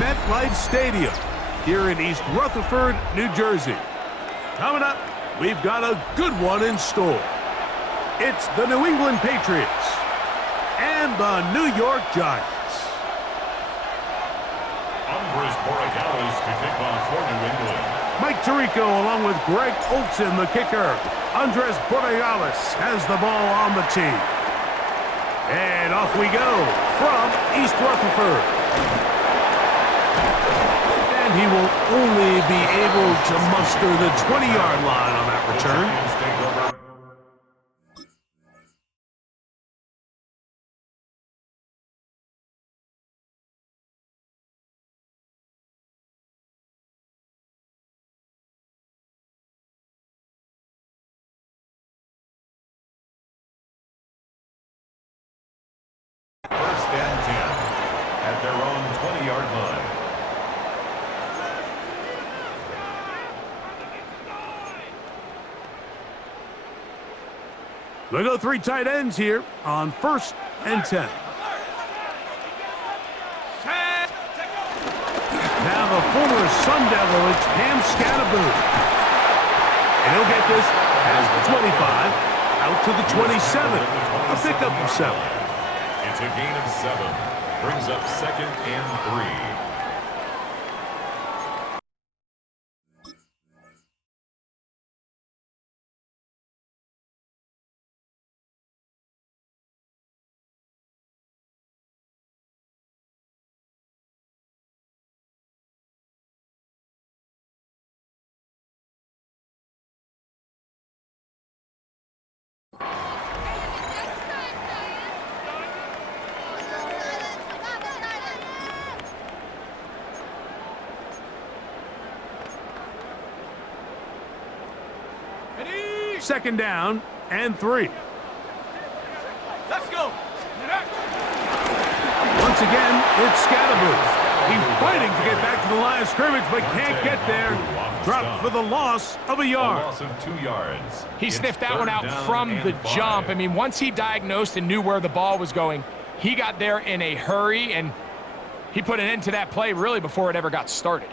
MetLife Stadium here in East Rutherford, New Jersey. Coming up, we've got a good one in store. It's the New England Patriots and the New York Giants. Andres Borregales to kick off for New England. Mike Tirico along with Greg Olsen, the kicker. Andres Borregales has the ball on the tee. And off we go from East Rutherford. And he will only be able to muster the 20-yard line on that return. First and 10 at their own 20-yard line. They go three tight ends here on first and 10. Now the former Sun Devil, it's Cam Scatterboo. And he'll get this as the 25 out to the 27. A pickup of 7. It's a gain of 7. Brings up second and 3. Second down and 3. Let's go. Once again, it's Scatterboo. He's fighting to get back to the line of scrimmage, but can't get there. Dropped for the loss of a yard. A loss of 2 yards. He sniffed that one out from the jump. I mean, once he diagnosed and knew where the ball was going, he got there in a hurry, and he put an end to that play really before it ever got started.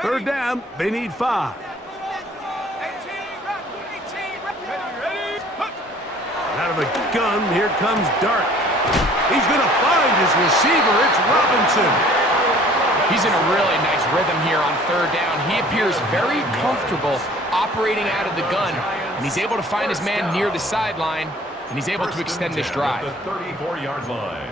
Third down, they need 5. Out of the gun, here comes Dart. He's going to find his receiver. It's Robinson. He's in a really nice rhythm here on third down. He appears very comfortable operating out of the gun, and he's able to find his man near the sideline, and he's able to extend this drive. The 34-yard line.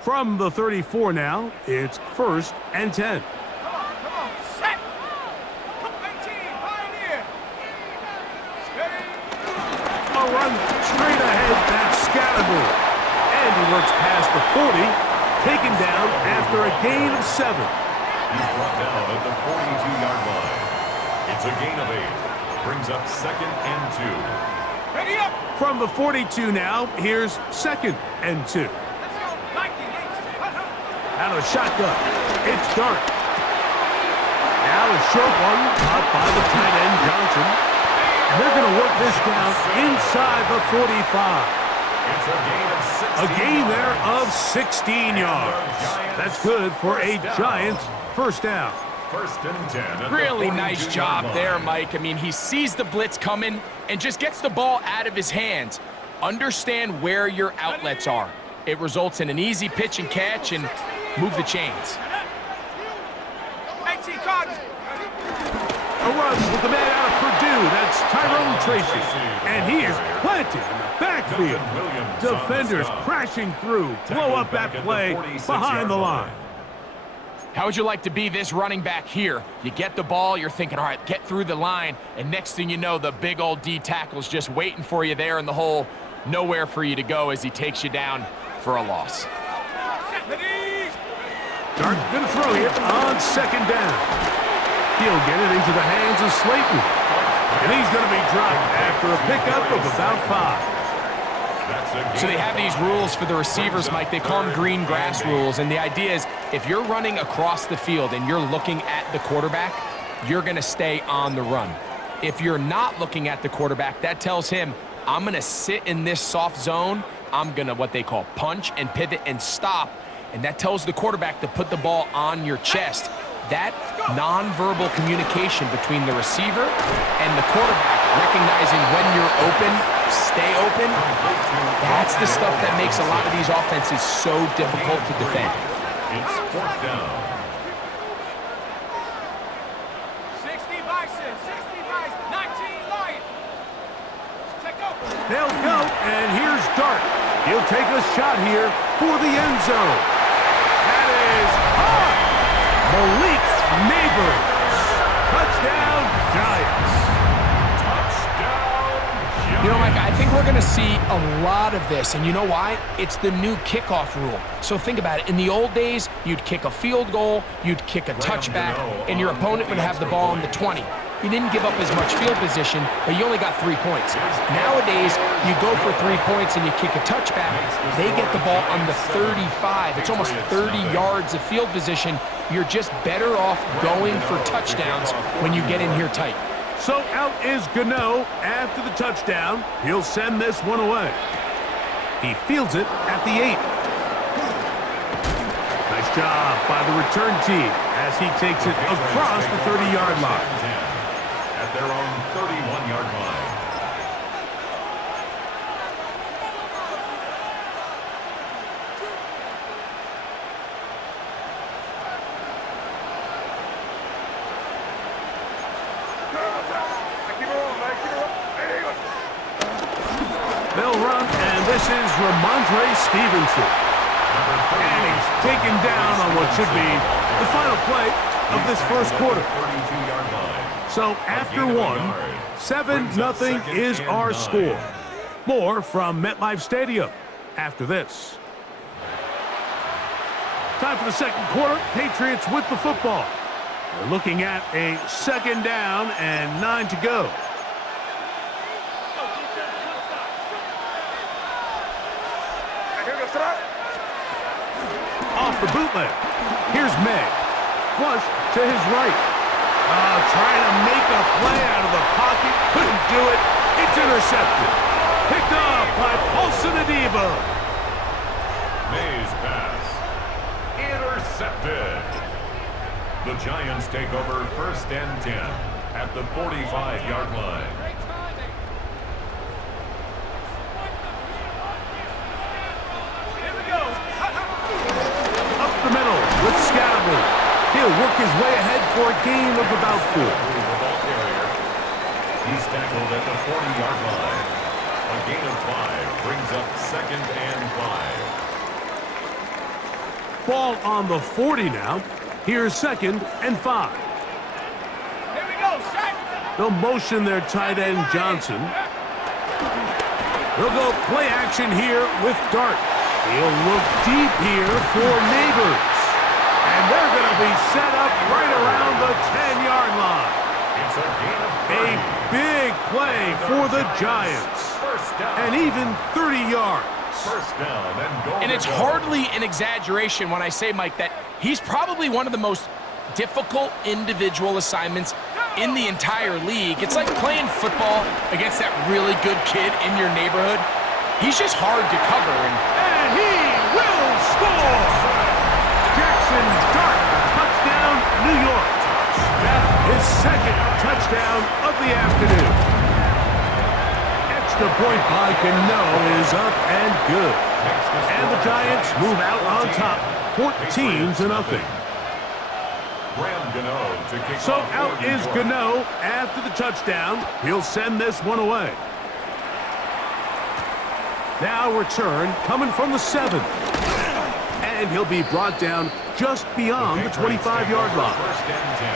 From the 34 now, it's first and 10. Come on, set. 18, pioneer. A run straight ahead, that's Scatterboo. And he works past the 40, taken down after a gain of 7. He's brought down at the 42-yard line. It's a gain of 8. Brings up second and 2. Ready up. From the 42 now, here's second and 2. Out of the shotgun, it's Dart. Now a short one caught by the tight end Johnson. And they're going to work this down inside the 45. It's a gain of 16 A gain there of 16 yards. That's good for a Giants first down. First and 10. at the Really nice 42-yard job line. there, Mike. I mean, he sees the blitz coming and just gets the ball out of his hands. Understand where your outlets are. It results in an easy pitch and catch and move the chains. A run with the man out of Purdue. That's Tyrone Tracy. And he is planted in the backfield. Defenders crashing through. Blow up that play behind the line. How would you like to be this running back here? You get the ball, you're thinking, all right, get through the line, and next thing you know, the big old D tackle's just waiting for you there in the hole. Nowhere for you to go as he takes you down for a loss. Dart going to throw here on second down. He'll get it into the hands of Slayton. And he's going to be dropped after a pickup of about 5. So they have these rules for the receivers, Mike. They call them green grass rules. And the idea is if you're running across the field and you're looking at the quarterback, you're going to stay on the run. If you're not looking at the quarterback, that tells him, I'm going to sit in this soft zone. I'm going to what they call punch and pivot and stop. And that tells the quarterback to put the ball on your chest. That nonverbal communication between the receiver and the quarterback, recognizing when you're open, stay open, that's the stuff that makes a lot of these offenses so difficult to defend. It's fourth down. 60 Bison, 60 Bison, 19 Lion. Check up. They'll go, and here's Dart. He'll take a shot here for the end zone. That is hard. Malik Neighbors. Touchdown, Giants. Touchdown, You know, Mike, I think we're going to see a lot of this, and you know why? It's the new kickoff rule. So think about it. In the old days, you'd kick a field goal, you'd kick a touchback, and your opponent would have the ball on the 20. You didn't give up as much field position, but you only got 3 points. Nowadays, you go for 3 points and you kick a touchback, they get the ball on the 35. It's almost 30 yards of field position. You're just better off going for touchdowns when you get in here tight. So out is Gano after the touchdown. He'll send this one away. He fields it at the 8. Nice job by the return team as he takes it across the 30-yard line. At their own 31-yard line. They'll run, and this is Ramondre Stevenson. And he's taken down on what should be the final play of this first quarter. 32-yard line. So after one, 7-0 is our score. More from MetLife Stadium after this. Time for the second quarter. Patriots with the football. They're looking at a second down and 9 to go. Off the bootleg. Here's May. Flush to his right. Trying to make a play out of the pocket. Couldn't do it. It's intercepted. Picked off by Paulson Adebo. May's pass. Intercepted. The Giants take over first and 10 at the 45-yard line. Here we go. Up the middle with Scalabry. He'll work his way ahead for a gain of about 4. The ball carrier. He's tackled at the 40-yard line. A gain of 5 brings up second and 5. Ball on the 40 now. Here's second and 5. Here we go. Set. They'll motion their tight end Johnson. They'll go play action here with Dart. He'll look deep here for Neighbors. And they're going to be set up right around the 10-yard line. It's a gain of 3. A big play for the Giants. First down. And even 30 yards. First down and goal. And it's to go. hardly an exaggeration when I say, Mike, that he's probably one of the most difficult individual assignments in the entire league. It's like playing football against that really good kid in your neighborhood. He's just hard to cover. And he will score! Jackson Dart, touchdown, New York. That is second touchdown of the afternoon. Extra point by Gano is up and good. And the Giants move out on top, 14-0. Graham Gano to kick So off out for is New York. Gano after the touchdown. He'll send this one away. Now return coming from the 7. And he'll be brought down just beyond the 25-yard line. First and 10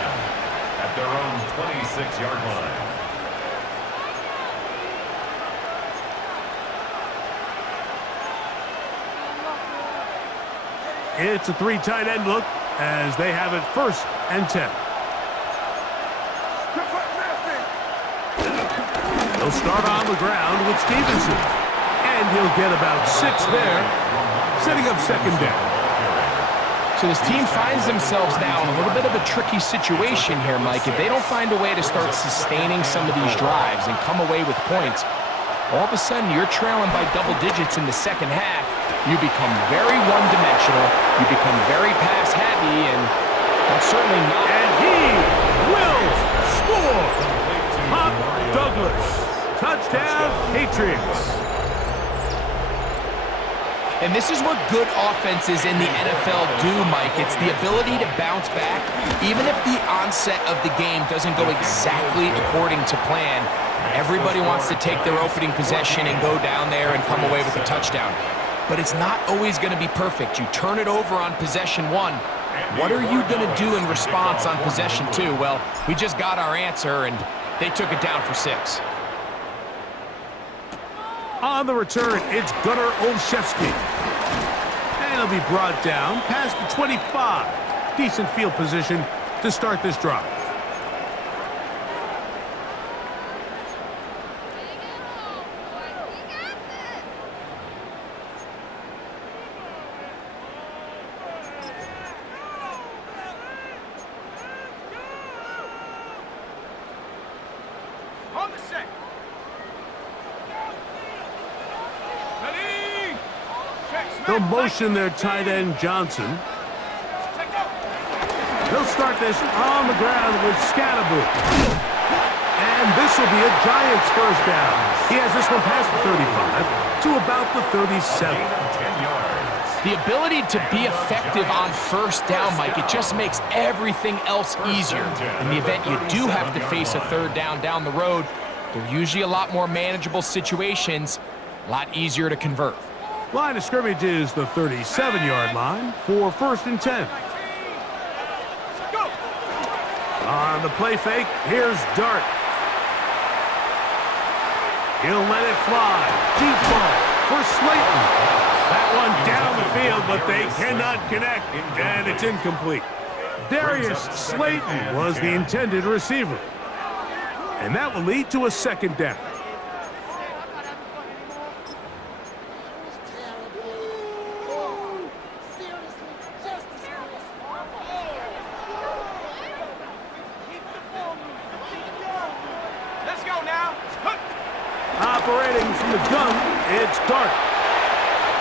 at their own 26-yard line. It's a 3 tight end look as they have it first and 10. They'll start on the ground with Stevenson. And he'll get about 6 there, setting up second down. So this team finds themselves now in a little bit of a tricky situation here, Mike. If they don't find a way to start sustaining some of these drives and come away with points, all of a sudden you're trailing by double digits in the second half. You become very one-dimensional. You become very pass-heavy, and that's certainly not... And he will score! Pop Douglas. Touchdown, Patriots. And this is what good offenses in the NFL do, Mike. It's the ability to bounce back, even if the onset of the game doesn't go exactly according to plan. Everybody wants to take their opening possession and go down there and come away with a touchdown. But it's not always going to be perfect. You turn it over on possession one. What are you going to do in response on possession two? Well, we just got our answer, and they took it down for 6. On the return, it's Gunnar Olszewski. And he'll be brought down past the 25. Decent field position to start this drive. On the set. Ready. Check, They'll snap, motion their tight end Johnson. check, go. They'll start this on the ground with Scannaboo. And this will be a Giants first down. He has this one past the 35 to about the 37. 10 yards. The ability to be effective on first down, Mike, it just makes everything else easier. In the event you do have to face a third down the road, they're usually a lot more manageable situations, a lot easier to convert. Line of scrimmage is the 37-yard line for 1st and 10. Go. On the play fake, here's Dart. He'll let it fly. Deep ball for Slayton. That one down the field, but they cannot connect, and it's incomplete. Darius Slayton was the intended receiver. And that will lead to a second down. Let's go now. Hook. Operating from the gun, it's Dart.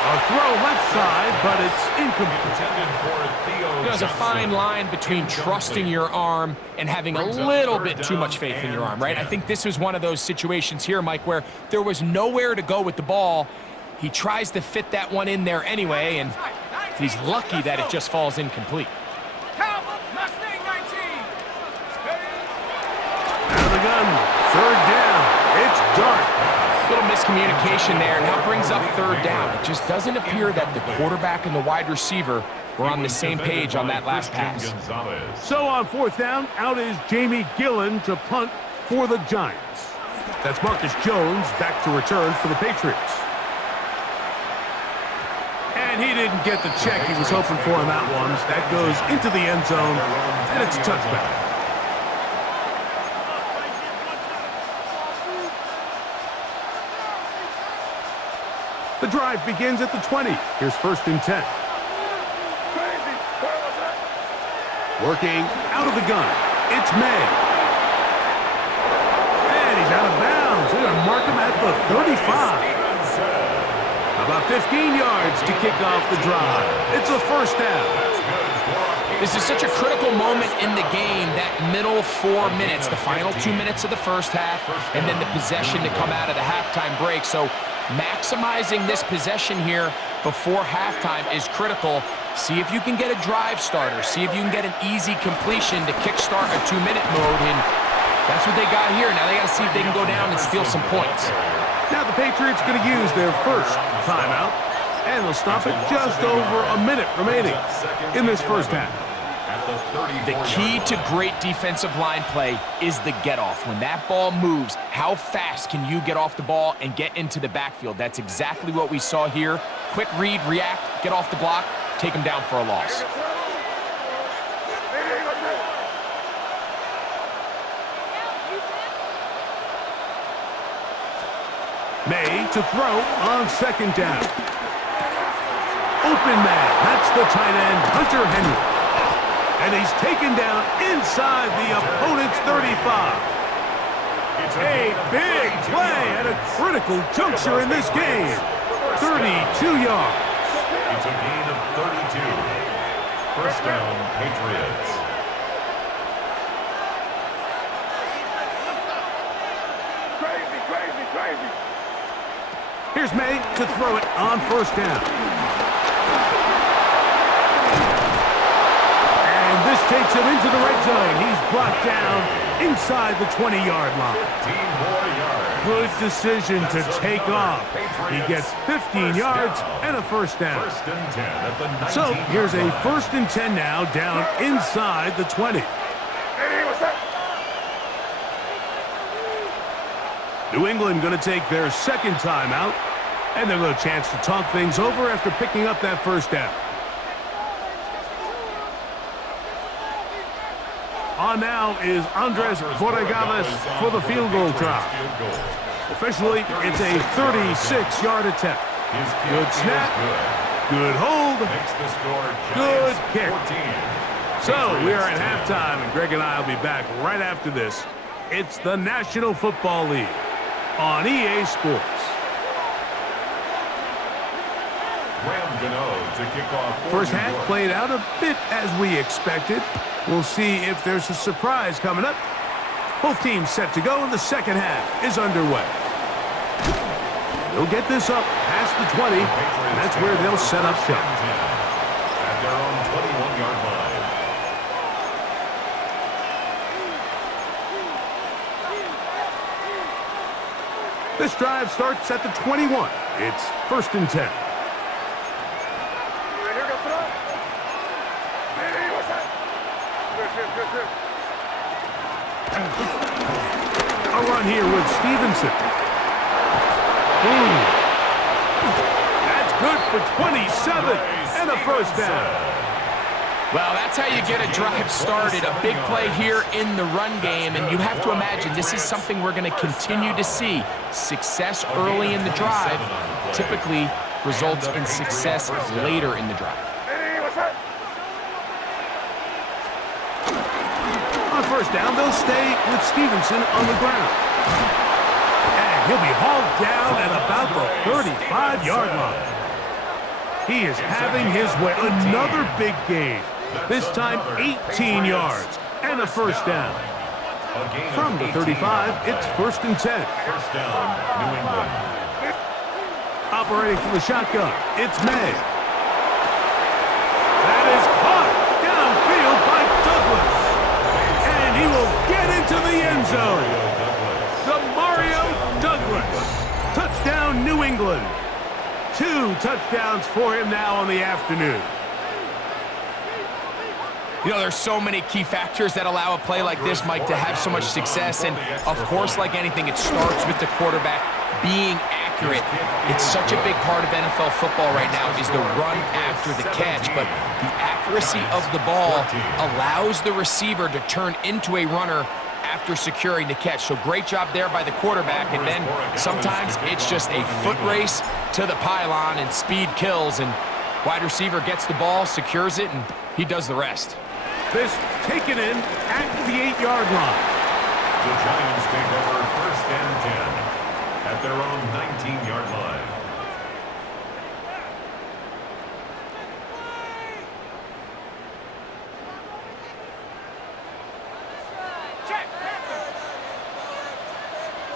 A throw left side, but it's incomplete. Intended for Theo There's a fine line between trusting your arm and having a little bit too much faith in your arm, right? I think this was one of those situations here, Mike, where there was nowhere to go with the ball. He tries to fit that one in there anyway, and he's lucky that it just falls incomplete. Cowboy Mustang 19. Out of the gun, third down, it's Dart. Little miscommunication there, and now brings up third down. It just doesn't appear that the quarterback and the wide receiver were on the same page on that last pass. So on 4th down, out is Jamie Gillen to punt for the Giants. That's Marcus Jones back to return for the Patriots. And he didn't get the check he was hoping for on that one. That goes into the end zone, and it's a touchback. The drive begins at the 20. Here's 1st and 10. Working out of the gun, it's May. And he's out of bounds. They're going to mark him at the 35. About 15 yards to kick off the drive. It's a first down. This is such a critical moment in the game, that middle 4 minutes, the final 2 minutes of the first half, and then the possession to come out of the halftime break. So maximizing this possession here before halftime is critical. See if you can get a drive starter. See if you can get an easy completion to kickstart a 2-minute mode, and that's what they got here. Now they got to see if they can go down and steal some points. Now the Patriots going to use their first timeout, and they'll stop it just over a minute remaining in this first half. The key to great defensive line play is the get-off. When that ball moves, how fast can you get off the ball and get into the backfield? That's exactly what we saw here. Quick read, react, get off the block, take them down for a loss. May to throw on 2nd down. open man. That's the tight end, Hunter Henry. And he's taken down inside the opponent's 35. A big play at a critical juncture in this game. 32 yards. It's a gain of 32. First down, Patriots. Crazy. Here's May to throw it on first down. And this takes him into the red zone. He's brought down inside the 20-yard line. 15 more yards. Good decision to take off. He gets 15 yards and a first down. First and 10 at the 19. So here's a first and 10 now down inside the 20. Hey, what's up? New England going to take their second timeout, and they'll get a chance to talk things over after picking up that first down. On now is Andres Borregales for the field goal try. Officially, it's a 36-yard attempt. Good snap, good hold, Makes the score good Giants kick. 14. So we are at halftime, and Greg and I will be back right after this. It's the National Football League on EA Sports. Graham Gano to kick off. First half played out a bit as we expected. We'll see if there's a surprise coming up. Both teams set to go, and the second half is underway. They'll get this up past the 20, and that's where they'll set up shop. At their own 21-yard line. This drive starts at the 21. It's first and 10. A run here with Stevenson. That's good for 27 and a first down. Well, that's how you get a drive started. A big play here in the run game, and you have to imagine this is something we're going to continue to see. Success early in the drive typically results in success later in the drive. On first down, they'll stay with Stevenson on the ground. And he'll be hauled down at about the 35-yard line. He is having his way. Another big game. This time 18 yards and a first down. From the 35, it's first and 10. First down, New England. Operating from the shotgun, it's May. That is caught downfield by Douglas. And he will get into the end zone. Demario Douglas. Touchdown, New England. 2 touchdowns for him now on the afternoon. You know, there's so many key factors that allow a play like this, Mike, to have so much success. And, of course, like anything, it starts with the quarterback being accurate. It's such a big part of NFL football right now is the run after the catch. But the accuracy of the ball allows the receiver to turn into a runner after securing the catch. So great job there by the quarterback. And then sometimes it's just a foot race to the pylon and speed kills. And wide receiver gets the ball, secures it, and he does the rest. This taken in at the 8-yard line. The Giants take over first and 10 at their own 19-yard line. Check.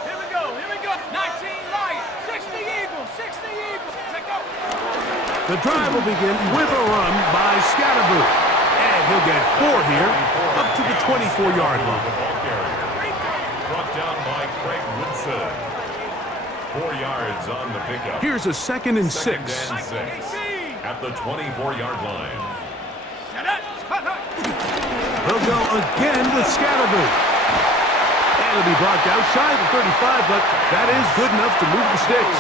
Here we go. 19 Lions, 60 Eagles. Check out. The drive will begin with a run by Scatterboo. And he'll get 4 here, up to the 24-yard line. Brought down by Craig Woodson. 4 yards on the pickup. Here's a second and 6. Second and 6 at the 24-yard line. He'll go again with Scatterboo. And it'll be brought down shy of the 35, but that is good enough to move the sticks.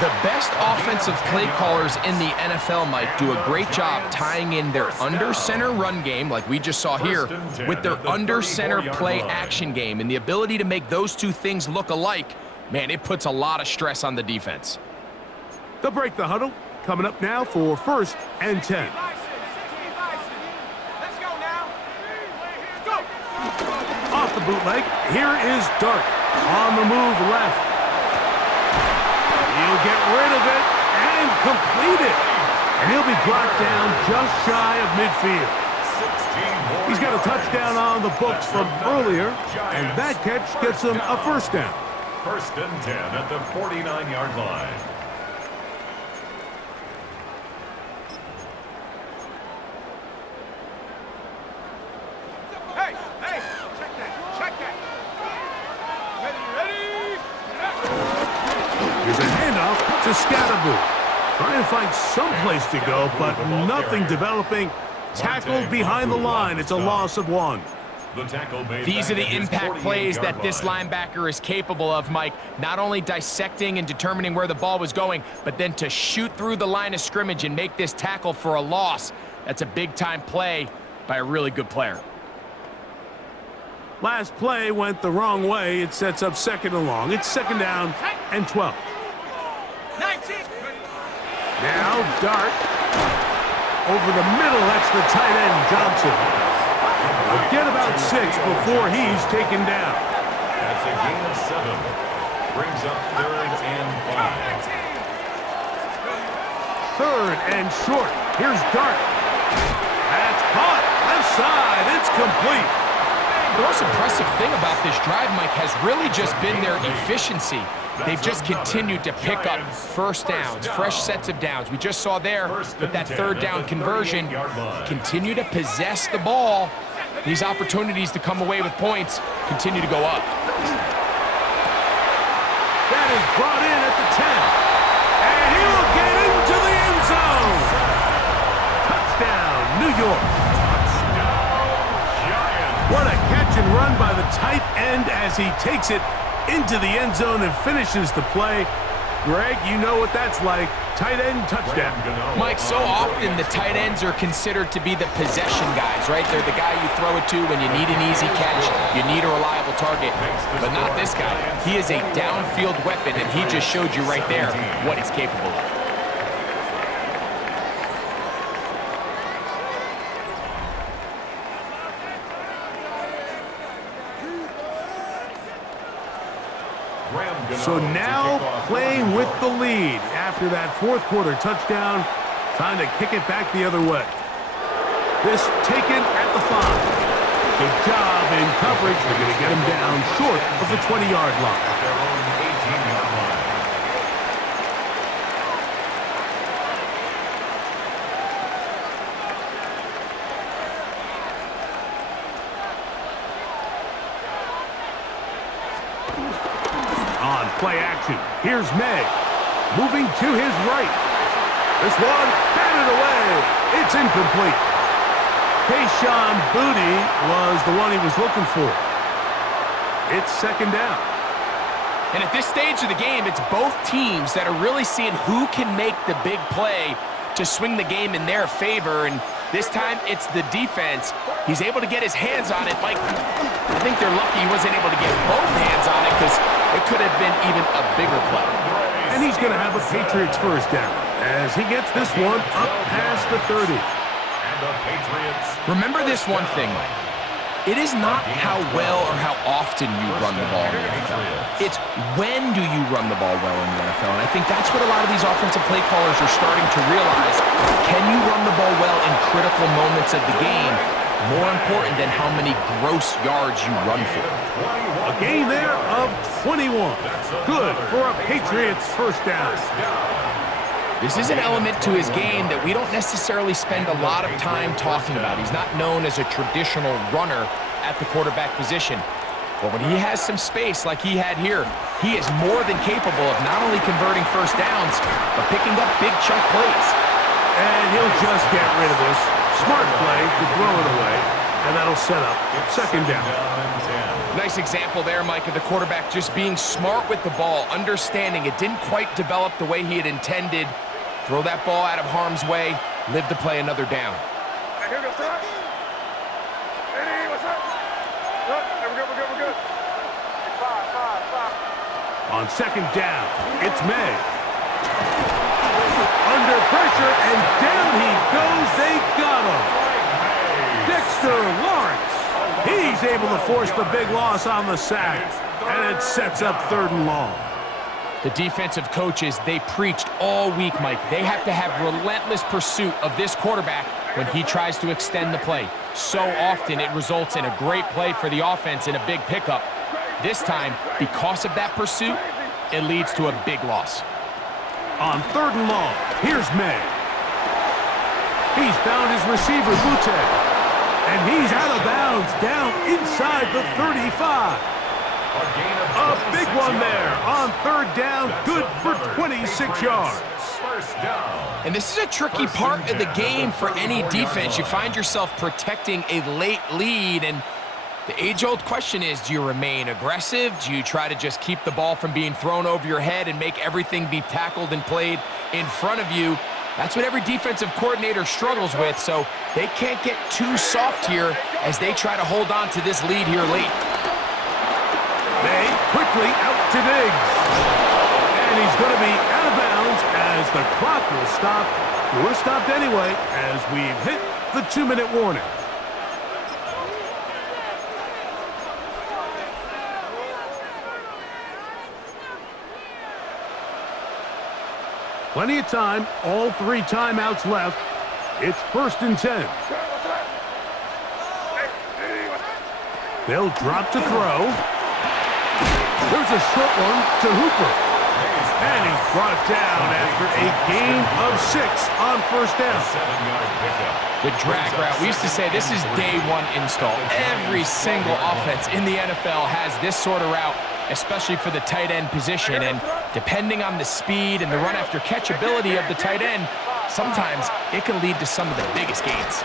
The best offensive play callers in the NFL, Mike, do a great job tying in their under-center run game, like we just saw here, with their under-center play action game. And the ability to make those two things look alike, man, it puts a lot of stress on the defense. They'll break the huddle, coming up now for 1st and 10. 60 Bison. Let's go now. Go. Off the bootleg, here is Dart. On the move left. He'll get rid of it and complete it. And he'll be brought down just shy of midfield. He's got a touchdown on the books from earlier, and that catch gets him a 1st down. 1st and 10 at the 49-yard line. Hey, hey, check that. Ready. Here's a handoff to Scatterboo. Trying to find some place to go, but nothing developing. Tackled behind the line. It's a loss of 1. These are the impact plays that this linebacker is capable of, Mike. Not only dissecting and determining where the ball was going, but then to shoot through the line of scrimmage and make this tackle for a loss. That's a big-time play by a really good player. Last play went the wrong way. It sets up 2nd and long. It's 2nd down and 12. 19. Now Dart. Over the middle, that's the tight end, Johnson. We'll get about 6 before he's taken down. That's a gain of 7. Brings up 3rd and 5. 3rd and short. Here's Dart. That's caught. Left side. It's complete. The most impressive thing about this drive, Mike, has really just been their efficiency. They've just continued to pick up 1st downs, fresh sets of downs. We just saw there with that 3rd down conversion, continue to possess the ball. These opportunities to come away with points continue to go up. That is brought in at the 10. And he will get into the end zone. Touchdown, New York. What a catch and run by the tight end as he takes it into the end zone and finishes the play. Greg, you know what that's like. Tight end touchdown. Mike, so often the tight ends are considered to be the possession guys, right? They're the guy you throw it to when you need an easy catch, you need a reliable target. But not this guy. He is a downfield weapon, and he just showed you right there what he's capable of. So now playing with the lead after that 4th quarter touchdown. Time to kick it back the other way. This taken at the 5. Good job in coverage. They're going to get him down short of the 20-yard line. Their own 18-yard line. On play action, here's May. Moving to his right. This one, batted away. It's incomplete. Kayshon Boutte was the one he was looking for. It's 2nd down. And at this stage of the game, it's both teams that are really seeing who can make the big play to swing the game in their favor. And this time, it's the defense. He's able to get his hands on it. Mike, I think they're lucky he wasn't able to get both hands on it because it could have been even a bigger play. And he's going to have a Patriots 1st down as he gets this one up past the 30. And the Patriots. Remember this one thing, Mike. It is not how well or how often you run the ball in the NFL. It's when do you run the ball well in the NFL. And I think that's what a lot of these offensive play callers are starting to realize. Can you run the ball well in critical moments of the game? More important than how many gross yards you run for. A gain there of 21. Good for a Patriots 1st down. This is an element to his game that we don't necessarily spend a lot of time talking about. He's not known as a traditional runner at the quarterback position. But when he has some space like he had here, he is more than capable of not only converting 1st downs, but picking up big chunk plays. And he'll just get rid of this. Smart play to throw it away, and that'll set up 2nd down. Nice example there, Mike, of the quarterback just being smart with the ball, understanding it didn't quite develop the way he had intended. Throw that ball out of harm's way, live to play another down. Hey, what's up? Look, we're good. 5. On 2nd down, it's May. under pressure, and down he goes. They got him. Dexter Lawrence. He's able to force the big loss on the sack, and it sets up 3rd and long. The defensive coaches, they preached all week, Mike. They have to have relentless pursuit of this quarterback when he tries to extend the play. So often it results in a great play for the offense and a big pickup. This time, because of that pursuit, it leads to a big loss. On 3rd and long, here's May. He's found his receiver, Butte, and he's out of bounds down inside the 35. A big one there on 3rd down, good for 26 yards. And this is a tricky part of the game for any defense. You find yourself protecting a late lead, and the age-old question is, do you remain aggressive? Do you try to just keep the ball from being thrown over your head and make everything be tackled and played in front of you? That's what every defensive coordinator struggles with, so they can't get too soft here as they try to hold on to this lead here late. May quickly out to Diggs. And he's going to be out of bounds as the clock will stop. We're stopped anyway as we've hit the 2-minute warning. Plenty of time, all 3 timeouts left. It's 1st and 10. They'll drop to throw. There's a short one to Hooper. And he's brought down after a gain of 6 on 1st down. The drag route. We used to say this is day 1 install. Every single offense in the NFL has this sort of route, especially for the tight end position. And depending on the speed and the run-after-catch ability of the tight end, sometimes it can lead to some of the biggest gains.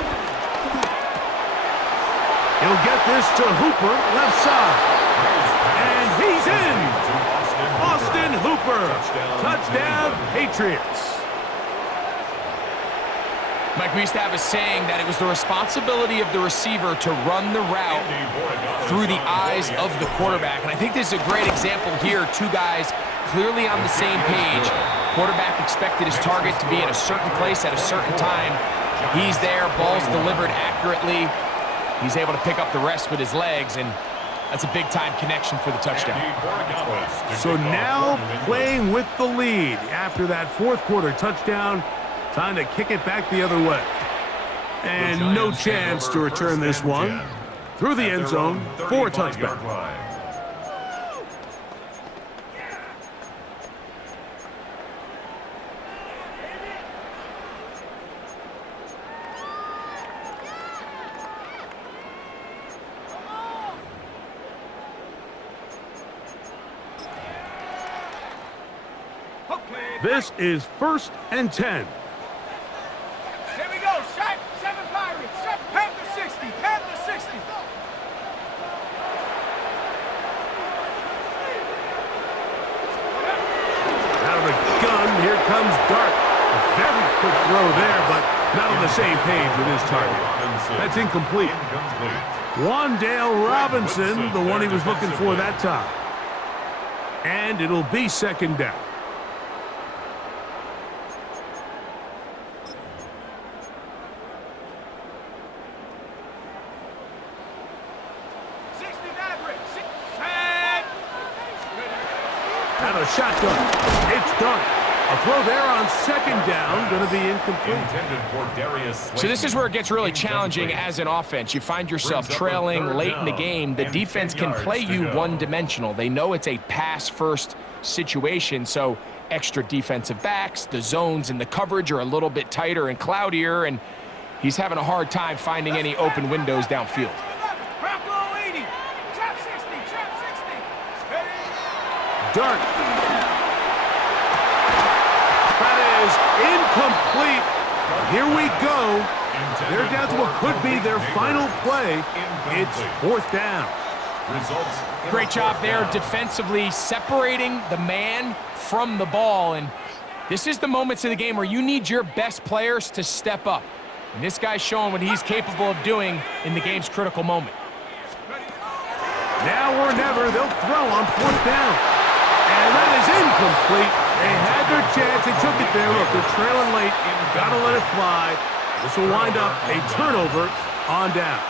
He'll get this to Hooper, left side. And he's in! Austin Hooper! Touchdown, Patriots! Mike, we used to have a saying that it was the responsibility of the receiver to run the route through the eyes of the quarterback. And I think this is a great example here. 2 guys clearly on the same page. Quarterback expected his target to be in a certain place at a certain time. He's there, ball's delivered accurately. He's able to pick up the rest with his legs, and that's a big-time connection for the touchdown. So now playing with the lead after that 4th quarter touchdown, time to kick it back the other way. And no chance to return this one through the end zone for a touchback. This is 1st and 10. Here we go, Shaq. 7 Pirates. Panther 60. Panther 60. Out of the gun, here comes Dart. A very quick throw there, but not on the same page with his target. That's incomplete. Wandale Robinson, the one he was looking for that time. And it'll be 2nd down. Out of shotgun. It's Dart. A throw there on 2nd down, going to be incomplete. So this is where it gets really challenging as an offense. You find yourself trailing late in the game. The defense can play you one-dimensional. They know it's a pass-first situation, so extra defensive backs, the zones and the coverage are a little bit tighter and cloudier, and he's having a hard time finding any open windows downfield. Dart. That is incomplete. Here we go. They're down to what could be their final play. It's 4th down. Great job there defensively, separating the man from the ball. And this is the moments of the game where you need your best players to step up. And this guy's showing what he's capable of doing in the game's critical moment. Now or never, they'll throw on 4th down. And that is incomplete. They had had their chance. They took it there. Look, they're trailing late. Got to let it fly. This will wind up a turnover on downs.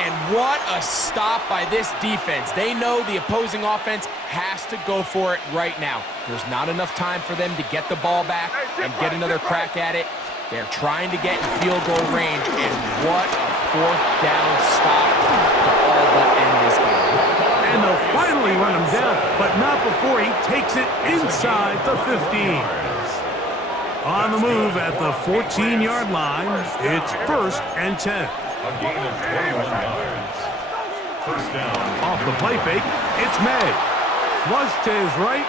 And what a stop by this defense. They know the opposing offense has to go for it right now. There's not enough time for them to get the ball back and get another crack at it. They're trying to get in field goal range, and what a fourth down stop to all but end this game. And they'll finally run him down, but not before he takes it inside the 15. On the move at the 14-yard line, it's 1st and 10. A gain of 21 yards. First down. Off the play fake, it's May. Flush to his right.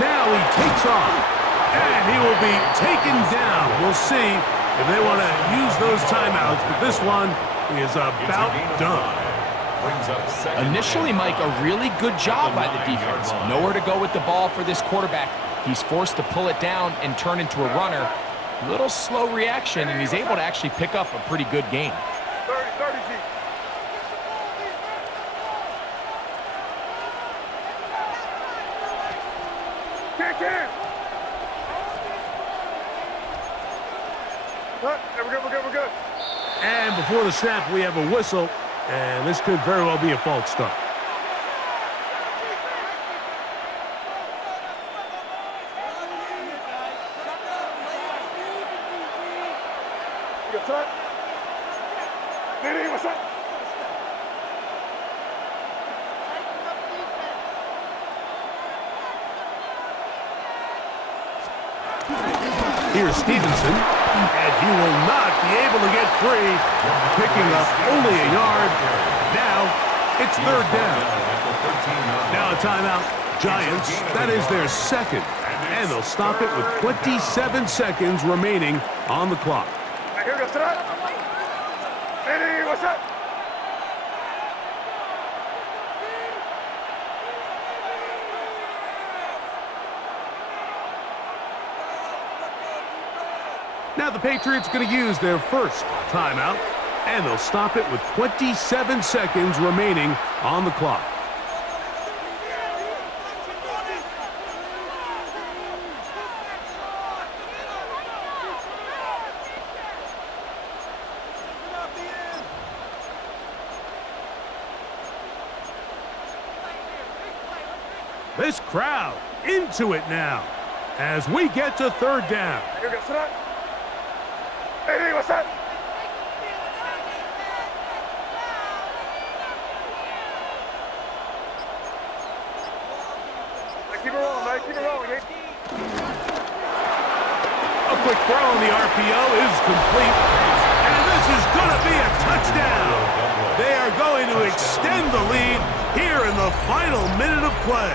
Now he takes off. And he will be taken down. We'll see if they want to use those timeouts, but this one is about done. Initially, Mike, a really good job by the defense. Nowhere to go with the ball for this quarterback. He's forced to pull it down and turn into a runner. Little slow reaction, and he's able to actually pick up a pretty good gain. 30, G. Can. We're good. And before the snap, we have a whistle, and this could very well be a false start. You got time? Nene, what's up? Here's Stevenson, and he will not be able to get free, picking up only a yard. Now it's 3rd down. Now a timeout. Giants, that is their 2nd, and they'll stop it with 27 seconds remaining on the clock. Here goes tonight. Nene, what's up? Now the Patriots going to use their 1st timeout, and they'll stop it with 27 seconds remaining on the clock. This crowd into it now as we get to 3rd down. Here goes tonight. Hey, what's up? Keep it rolling, man. Keep it rolling. A quick throw on the RPO is complete. And this is going to be a touchdown. They are going to extend the lead here in the final minute of play.